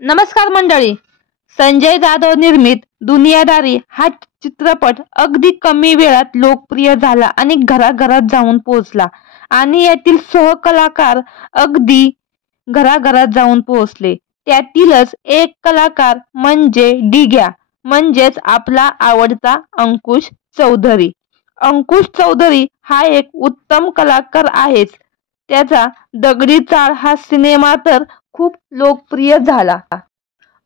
नमस्कार मंडळी. संजय जाधव निर्मित दुनियादारी हा चित्रपट अगदी कमी वेळात लोकप्रिय झाला आणि घराघरात जाऊन पोहोचला आणि यातील सहकलाकार अगदी घराघरात जाऊन पोहोचले. त्यातीलच एक कलाकार म्हणजे डिग्या, म्हणजेच आपला आवडता अंकुश चौधरी. अंकुश चौधरी हा एक उत्तम कलाकार आहेच. त्याचा दगडी चाळ हा सिनेमा तर खूप लोकप्रिय झाला.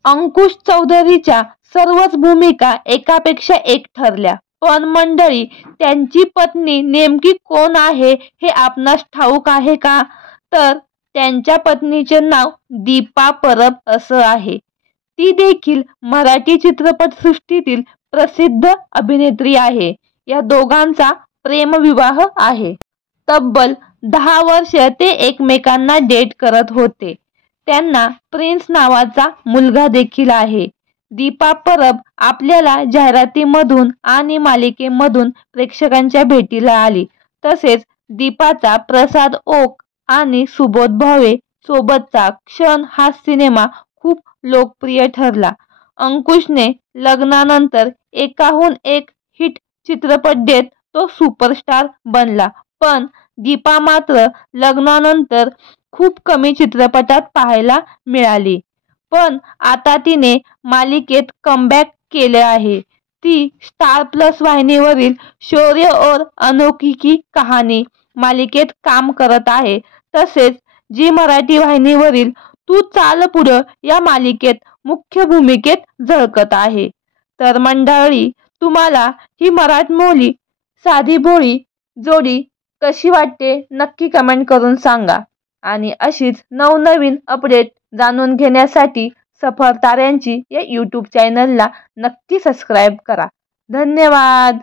अंकुश चौधरीच्या सर्वच भूमिका एकापेक्षा एक ठरल्या. पण मंडळी, त्यांची पत्नी नेमकी कोण आहे हे आपणास ठाऊक आहे का? तर त्यांच्या पत्नीचे नाव दीपा परब असं आहे. ती देखील मराठी चित्रपटसृष्टीतील प्रसिद्ध अभिनेत्री आहे. या दोघांचा प्रेमविवाह आहे. तब्बल 10 वर्ष ते एकमेकांना डेट करत होते. त्यांना प्रिन्स नावाचा मुलगा देखील आहे. दीपा परब आपल्याला जाहिरातीमधून आणि मालिकेमधून प्रेक्षकांच्या भेटीला आली. तसेच दीपाचा प्रसाद ओक आणि सुबोध भावे सोबतचा क्षण हा सिनेमा खूप लोकप्रिय ठरला. अंकुशने लग्नानंतर एकाहून एक हिट चित्रपट देत तो सुपरस्टार बनला. पण दीपा मात्र लग्नानंतर खूप कमी चित्रपटात पाहायला मिळाली. पण आता तिने मालिकेत कमबॅक केले आहे. ती स्टार प्लस वाहिनीवरील शौर्य और अनोखी की कहाणी मालिकेत काम करत आहे. तसेच जी मराठी वाहिनीवरील तू चाल पुढं या मालिकेत मुख्य भूमिकेत झळकत आहे. तर मंडळी, तुम्हाला ही मराठमोळी साधी भोळी जोडी कशी वाटते नक्की कमेंट करून सांगा. आणि अशीच नवनवीन अपडेट जाणून घेण्यासाठी सफर ताऱ्यांची या यूट्यूब चॅनलला नक्की सबस्क्राईब करा. धन्यवाद.